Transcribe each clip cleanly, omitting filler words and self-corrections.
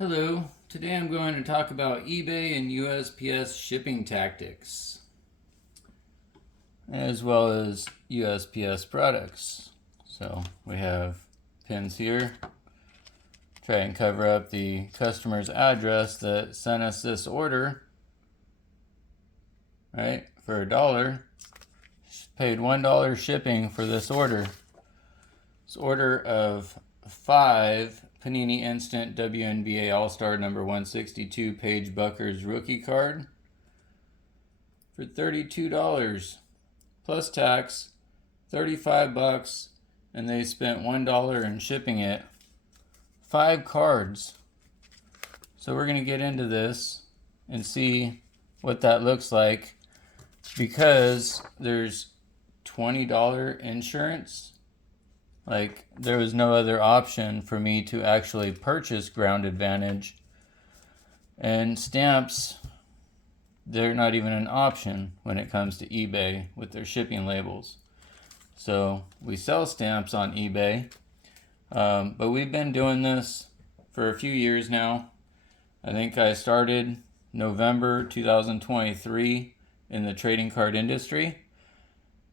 Hello, today I'm going to talk about eBay and USPS shipping tactics, as well as USPS products. So we have pins here, try and cover up the customer's address that sent us this order, right, for $1. Paid $1 shipping for this order. This order of 5 Panini Instant WNBA All-Star number 162 Paige Buckers rookie card for $32 plus tax, $35, and they spent $1 in shipping it. 5 cards. So we're going to get into this and see what that looks like, because there's $20 insurance. Like, there was no other option for me to actually purchase Ground Advantage. And stamps, they're not even an option when it comes to eBay with their shipping labels. So we sell stamps on eBay, but we've been doing this for a few years now. I think I started November 2023 in the trading card industry,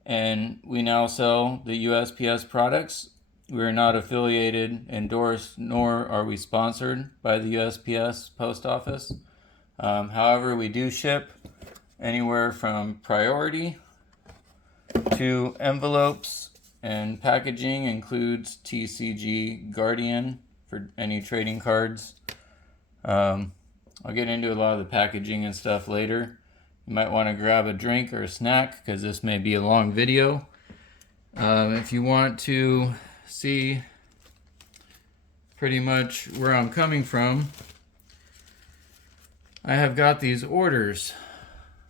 and we now sell the USPS products. We are not affiliated, endorsed, nor are we sponsored by the USPS post office. However, we do ship anywhere from priority to envelopes, and packaging includes TCG Guardian for any trading cards. I'll get into a lot of the packaging and stuff later. You might want to grab a drink or a snack, because this may be a long video. If you want to see pretty much where I'm coming from, I have got these orders.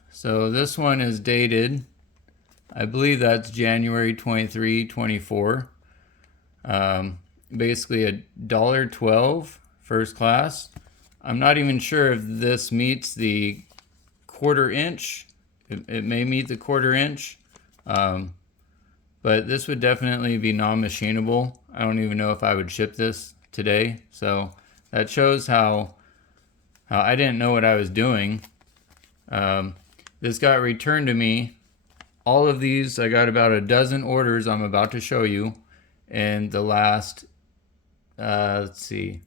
So this one is dated, I believe that's January 23, 24. Basically $1.12 first class. I'm not even sure if this meets the quarter inch. It may meet the quarter inch, but this would definitely be non-machinable. I don't even know if I would ship this today. So that shows how I didn't know what I was doing. This got returned to me. All of these, I got about a dozen orders I'm about to show you in the last, 15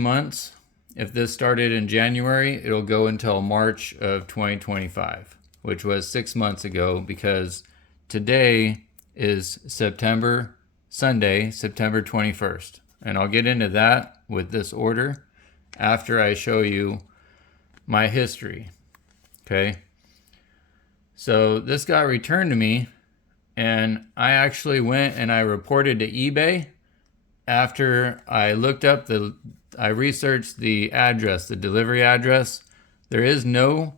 months. If this started in January, it'll go until March of 2025, which was 6 months ago, because today is Sunday, September 21st. And I'll get into that with this order after I show you my history. Okay. So this got returned to me, and I actually went and I reported to eBay after I looked up I researched the address, the delivery address. There is no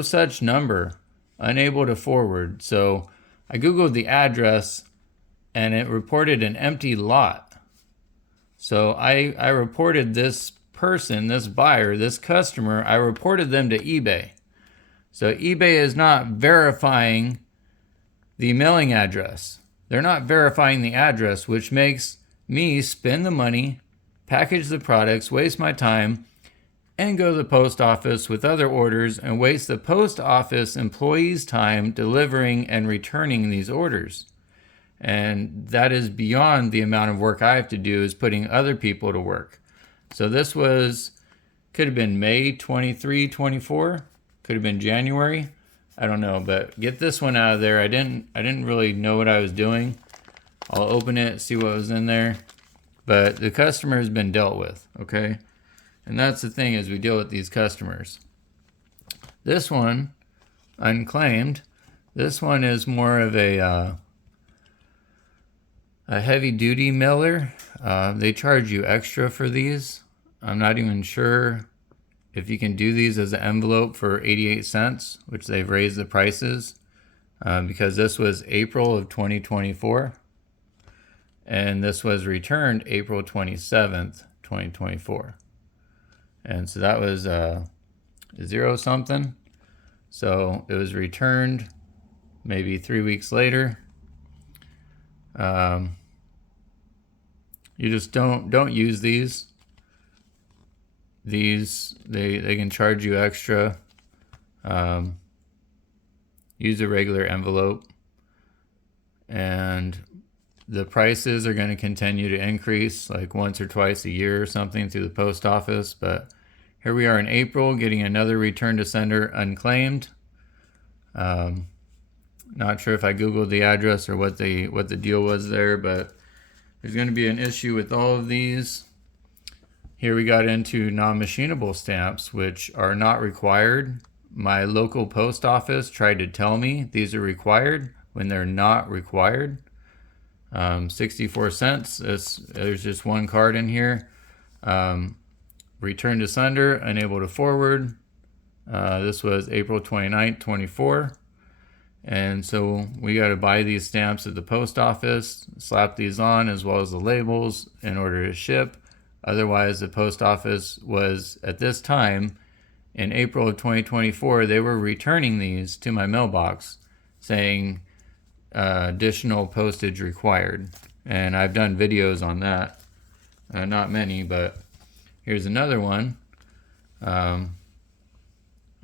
such number, unable to forward. So I Googled the address, and it reported an empty lot. So I reported this person, this buyer, this customer, I reported them to eBay. So eBay is not verifying the mailing address. They're not verifying the address, which makes me spend the money, package the products, waste my time, and go to the post office with other orders and waste the post office employees' time delivering and returning these orders. And that is beyond the amount of work I have to do, is putting other people to work. So this could have been May 23, 24, could have been January. I don't know, but get this one out of there. I didn't really know what I was doing. I'll open it, see what was in there. But the customer has been dealt with, okay? And that's the thing, is we deal with these customers. This one, unclaimed, this one is more of a heavy-duty mailer. They charge you extra for these. I'm not even sure if you can do these as an envelope for 88 cents, which they've raised the prices, because this was April of 2024. And this was returned April 27th, 2024. And so that was 0 something. So it was returned maybe 3 weeks later. You just don't use these. these, they can charge you extra. Use a regular envelope. And the prices are going to continue to increase like once or twice a year or something through the post office. But here we are in April getting another return to sender unclaimed. Not sure if I Googled the address or what the deal was there, but there's going to be an issue with all of these. Here we got into non-machinable stamps, which are not required. My local post office tried to tell me these are required when they're not required. 64 cents. There's just one card in here. Return to sender, unable to forward. This was April 29th, 24. And so we got to buy these stamps at the post office, slap these on as well as the labels in order to ship. Otherwise, the post office was, at this time, in April of 2024, they were returning these to my mailbox saying additional postage required. And I've done videos on that. Not many, but here's another one.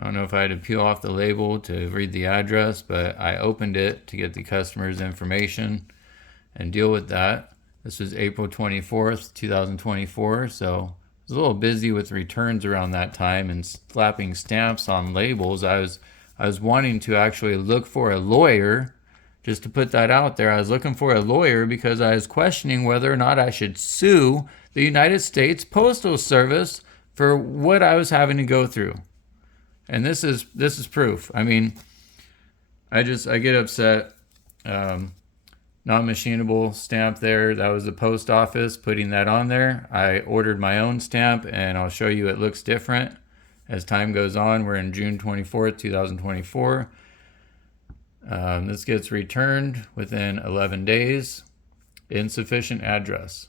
I don't know if I had to peel off the label to read the address, but I opened it to get the customer's information and deal with that. This was April 24th, 2024, so I was a little busy with returns around that time and slapping stamps on labels. I was wanting to actually look for a lawyer, just to put that out there. I was looking for a lawyer because I was questioning whether or not I should sue the United States Postal Service for what I was having to go through. And this is proof. I mean, I get upset. Non-machinable stamp there. That was the post office putting that on there. I ordered my own stamp, and I'll show you it looks different as time goes on. We're in June 24th, 2024. This gets returned within 11 days. Insufficient address.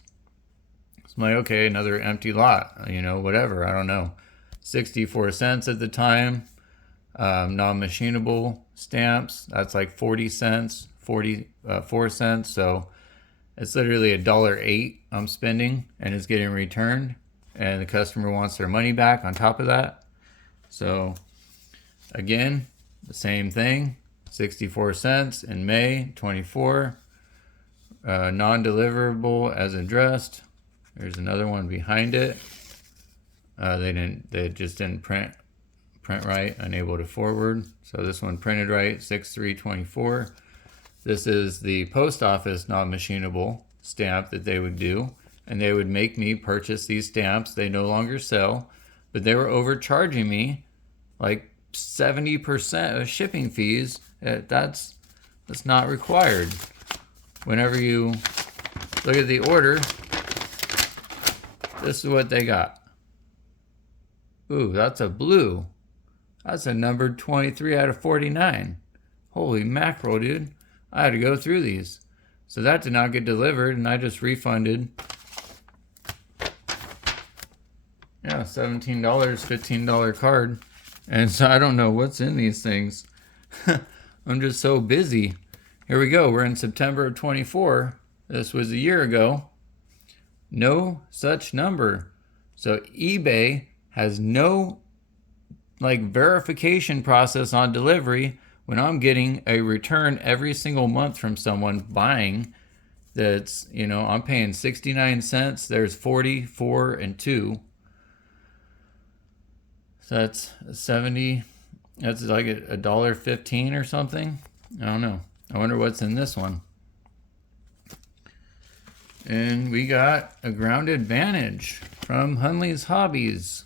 So I'm like, okay, another empty lot. Whatever. I don't know. 64 cents at the time. Non-machinable stamps, that's like 40 cents, 44 cents. So it's literally $1.08 I'm spending, and it's getting returned, and the customer wants their money back on top of that. So again, the same thing, 64 cents in May 24. Non-deliverable as addressed. There's another one behind it. They just didn't print right, unable to forward. So this one printed right, 6/3/24. This is the post office non-machinable stamp that they would do, and they would make me purchase these stamps. They no longer sell, but they were overcharging me like 70% of shipping fees. That's not required. Whenever you look at the order, this is what they got. Ooh, that's a blue. That's a number 23 out of 49. Holy mackerel, dude. I had to go through these. So that did not get delivered, and I just refunded. Yeah, $17, $15 card. And so I don't know what's in these things. I'm just so busy. Here we go. We're in September of 24. This was a year ago. No such number. So eBay has no verification process on delivery when I'm getting a return every single month from someone buying. That's, I'm paying 69 cents. There's 44 and 2. So that's 70. That's like $1.15 or something. I don't know. I wonder what's in this one. And we got a grounded Vantage from Hunley's Hobbies.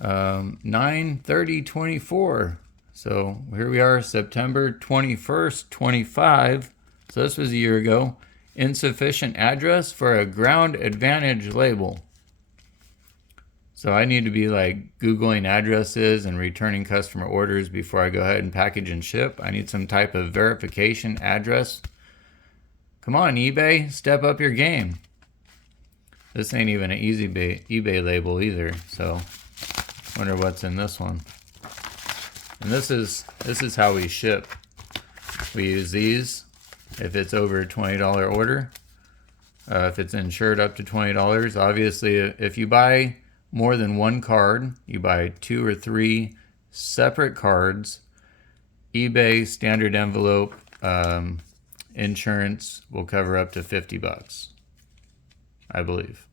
9/30/24. So here we are, September 21st, 25. So this was a year ago. Insufficient address for a ground advantage label. So I need to be Googling addresses and returning customer orders before I go ahead and package and ship. I need some type of verification address. Come on, eBay, step up your game. This ain't even an eBay label either. So wonder what's in this one. And this is how we ship. We use these if it's over a $20 order. If it's insured up to $20, obviously if you buy more than one card, you buy 2 or 3 separate cards, eBay standard envelope insurance will cover up to $50, I believe.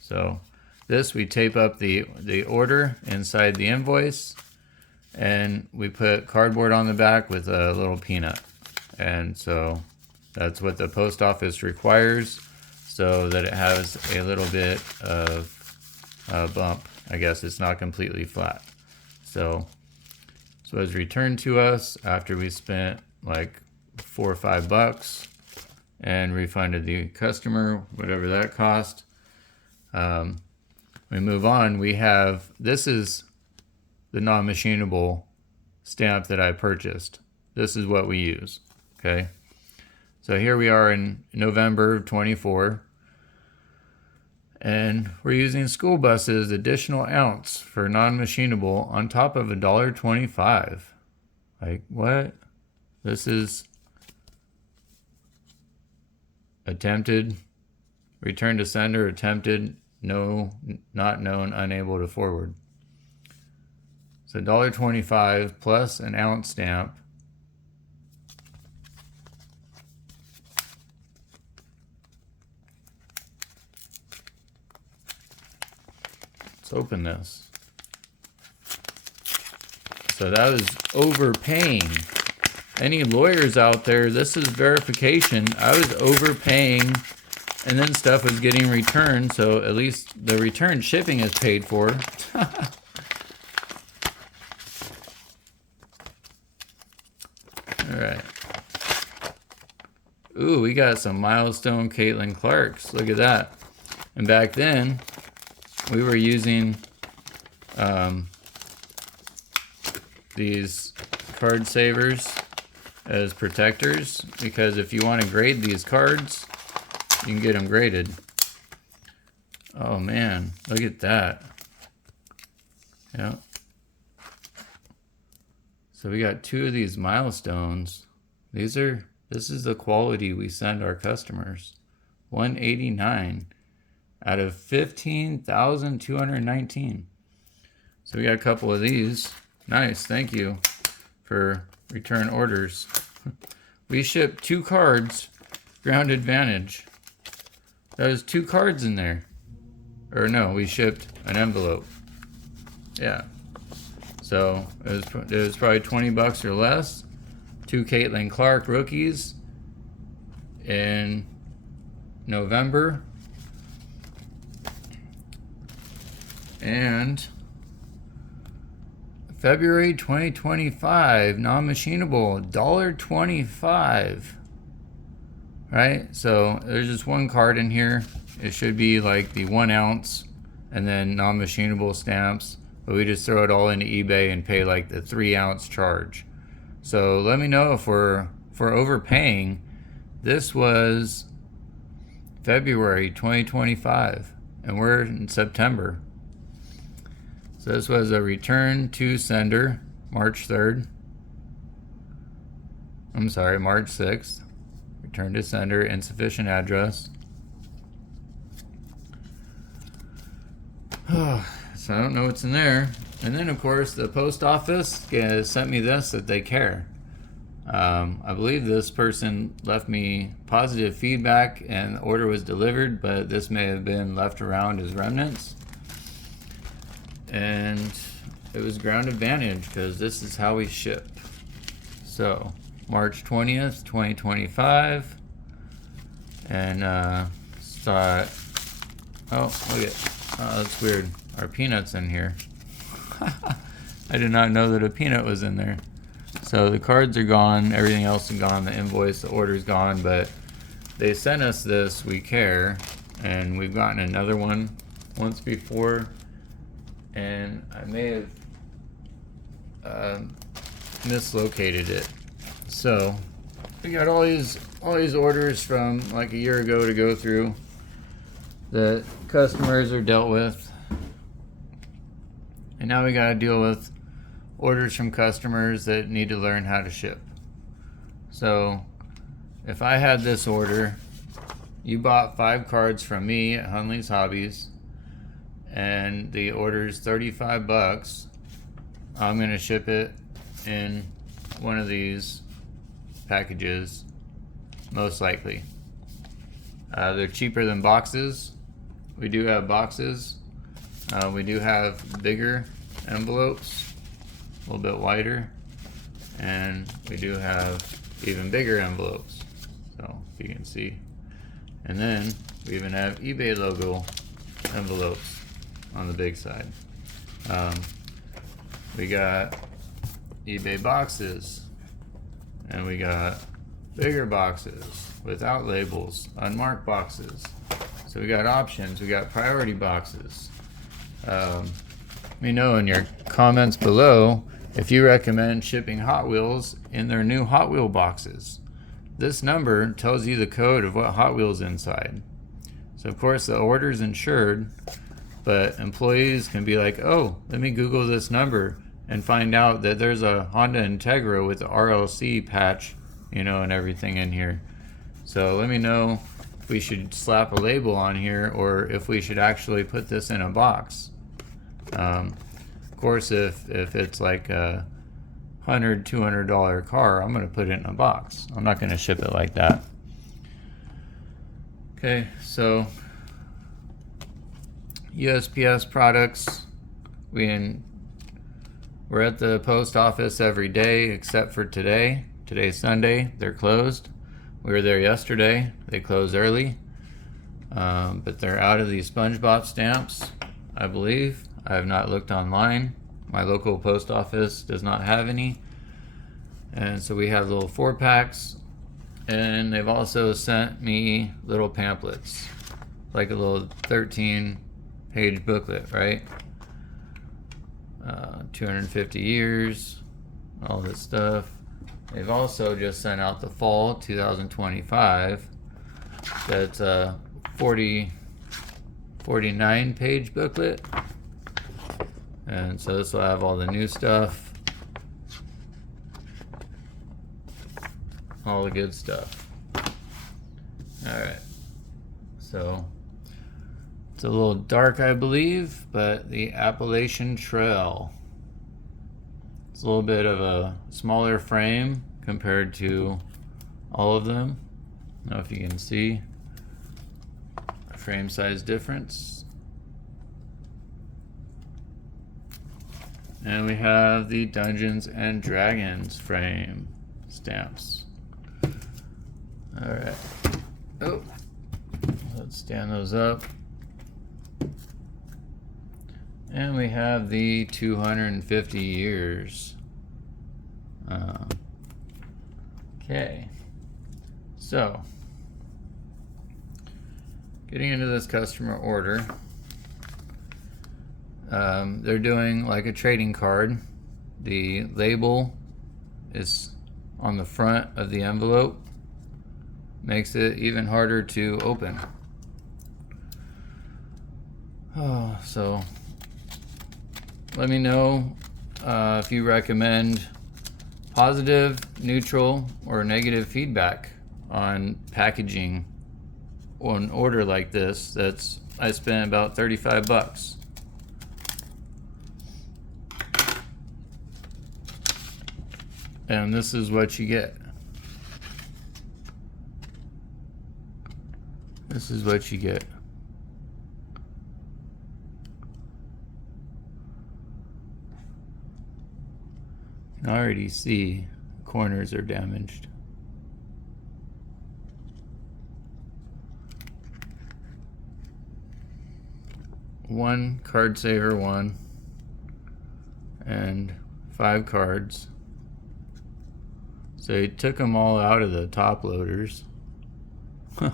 So this, we tape up the order inside the invoice, and we put cardboard on the back with a little peanut. And so that's what the post office requires, so that it has a little bit of a bump. I guess it's not completely flat. So it was returned to us after we spent like $4 or $5 and refunded the customer whatever that cost. We move on. We have, this is the non-machinable stamp that I purchased. This is what we use. Okay. So here we are in November of 24. And we're using school buses additional ounce for non-machinable on top of $1.25. Like, what? This is attempted, return to sender, attempted, no, not known, unable to forward. So $1.25 plus an ounce stamp. Let's open this. So that was overpaying. Any lawyers out there, this is verification. I was overpaying, and then stuff was getting returned, so at least the return shipping is paid for. Alright. Ooh, we got some milestone Caitlin Clarks. Look at that. And back then, we were using these card savers as protectors, because if you want to grade these cards, you can get them graded. Oh man, look at that. Yeah. So we got 2 of these milestones. This is the quality we send our customers. 189 out of 15,219. So we got a couple of these. Nice, thank you for return orders. We shipped 2 cards, Ground Advantage. That was 2 cards in there. Or no, we shipped an envelope. Yeah. So it was probably $20 or less. 2 Caitlin Clark rookies in November. And February 2025, non-machinable, $1.25. Right? So there's just 1 card in here. It should be like the 1 ounce and then non-machinable stamps. But we just throw it all into eBay and pay like the 3 ounce charge. So let me know if we're overpaying. This was February 2025 and we're in September. So this was a return to sender, March 3rd. I'm sorry, March 6th. Return to sender, insufficient address. So I don't know what's in there. And then of course the post office sent me this, that they care. I believe this person left me positive feedback and the order was delivered, but this may have been left around as remnants. And it was Ground Advantage, because this is how we ship. So March 20th, 2025. And thought, oh, look at, oh, that's weird. Our peanut's in here. I did not know that a peanut was in there. So the cards are gone, everything else is gone, the invoice, the order's gone, but they sent us this, we care, and we've gotten another one once before, and I may have mislocated it. So we got all these orders from like a year ago to go through that customers are dealt with. And now we gotta deal with orders from customers that need to learn how to ship. So if I had this order, you bought 5 cards from me at Hunley's Hobbies, and the order's 35 bucks, I'm gonna ship it in one of these packages, most likely. They're cheaper than boxes. We do have boxes. We do have bigger envelopes, a little bit wider, and we do have even bigger envelopes, so if you can see. And then we even have eBay logo envelopes on the big side. We got eBay boxes, and we got bigger boxes without labels, unmarked boxes. So we got options, we got priority boxes. Let me know in your comments below if you recommend shipping Hot Wheels in their new Hot Wheel boxes. This number tells you the code of what Hot Wheels inside. So of course the order's insured, but employees can be like, oh, let me Google this number and find out that there's a Honda Integra with the RLC patch, you know, and everything in here. So let me know if we should slap a label on here or if we should actually put this in a box. Of course, if it's like a $100, $200 car, I'm gonna put it in a box. I'm not gonna ship it like that. Okay, so USPS products, we're at the post office every day except for today. Today's Sunday, they're closed. We were there yesterday, they closed early. But they're out of these SpongeBob stamps, I believe. I have not looked online. My local post office does not have any. And so we have little 4-packs, and they've also sent me little pamphlets, like a little 13-page booklet, right? 250 years, all this stuff. They've also just sent out the fall 2025. That's a 49-page booklet. And so this will have all the new stuff, all the good stuff. Alright, so it's a little dark, I believe, but the Appalachian Trail. It's a little bit of a smaller frame compared to all of them. I don't know if you can see a frame size difference. And we have the Dungeons and Dragons frame stamps. Alright. Oh, let's stand those up. And we have the 250 years. Okay. So, getting into this customer order. They're doing like a trading card. The label is on the front of the envelope. Makes it even harder to open. So let me know if you recommend positive, neutral, or negative feedback on packaging on an order like this. I spent about 35 bucks. And this is what you get. This is what you get. You can already see the corners are damaged. One card saver, one, and 5 cards. So he took them all out of the top loaders. Huh.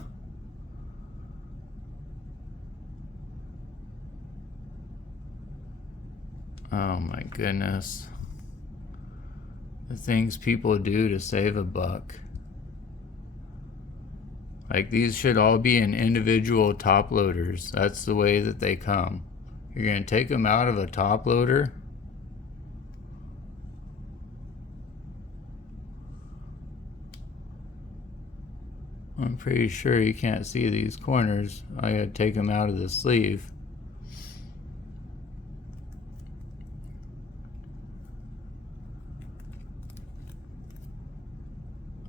Oh my goodness. The things people do to save a buck. Like, these should all be in individual top loaders. That's the way that they come. You're gonna take them out of a top loader. I'm pretty sure you can't see these corners. I gotta take them out of the sleeve.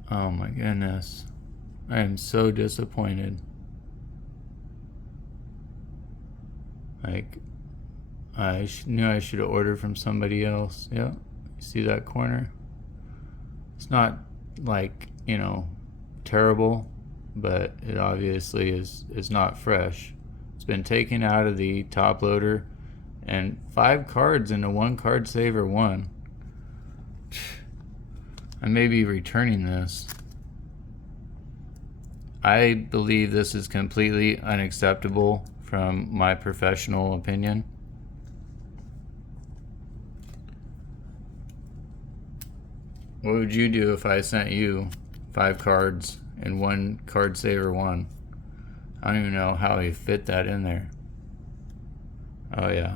Oh my goodness. I am so disappointed. Like, I knew I should have ordered from somebody else. Yeah, you see that corner? It's not like, terrible, but it obviously is not fresh. It's been taken out of the top loader, and 5 cards into 1 card saver 1. I may be returning this. I believe this is completely unacceptable from my professional opinion. What would you do if I sent you 5 cards and 1 card saver 1? I don't even know how he fit that in there. Oh yeah.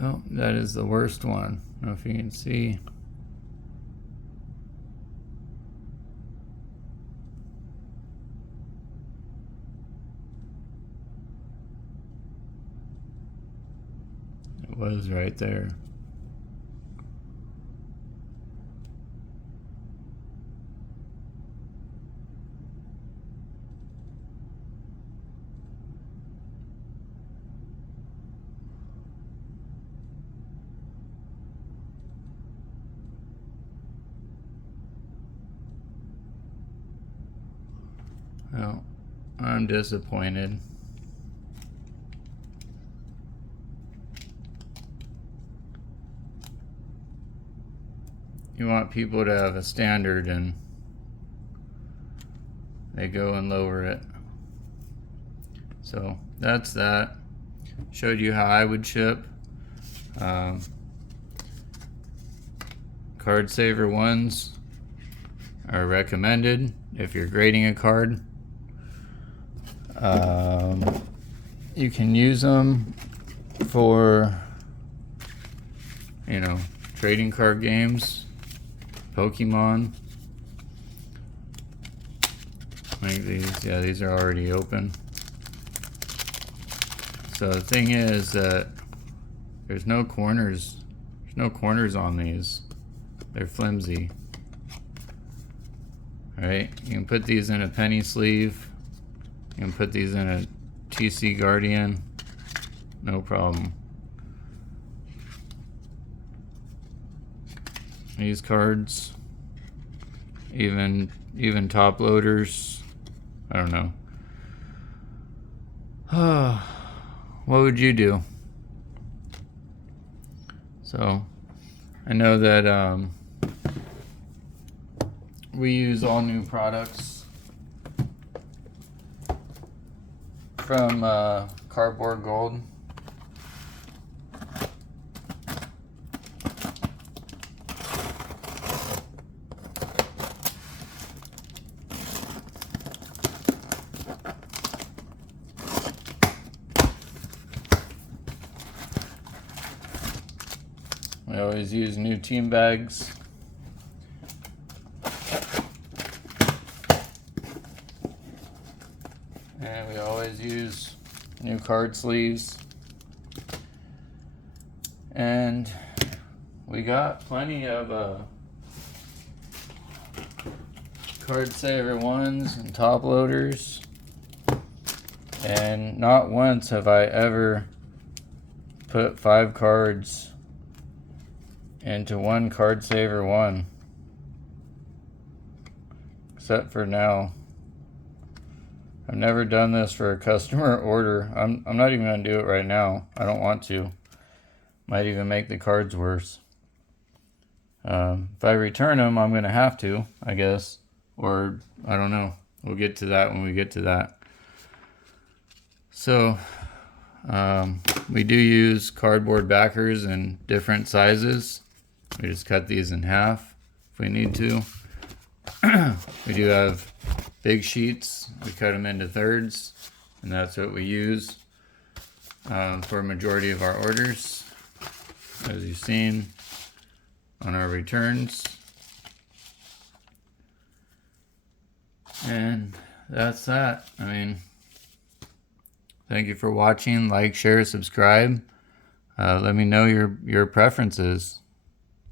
Well, that is the worst one. I don't know if you can see. It was right there. Well, I'm disappointed. You want people to have a standard and they go and lower it. So that's that. Showed you how I would ship. Card saver 1s are recommended if you're grading a card. You can use them for, trading card games, Pokemon. Like these, yeah, these are already open. So the thing is that there's no corners. There's no corners on these. They're flimsy. Alright, you can put these in a penny sleeve. You can put these in a TC Guardian. No problem. These cards, even top loaders, I don't know. What would you do? So, I know that we use all new products from Cardboard Gold. We always use new team bags. And we always use new card sleeves. And we got plenty of card saver 1s and top loaders. And not once have I ever put 5 cards into 1 card saver 1, except for now. I've never done this for a customer order. I'm not even gonna do it right now. I don't want to. Might even make the cards worse. If I return them, I'm gonna have to, I guess, or I don't know. We'll get to that when we get to that. So we do use cardboard backers in different sizes. We just cut these in half if we need to. We do have big sheets. We cut them into thirds, and that's what we use for a majority of our orders. As you've seen, on our returns. And that's that. I mean, thank you for watching. Like, share, subscribe. Let me know your preferences.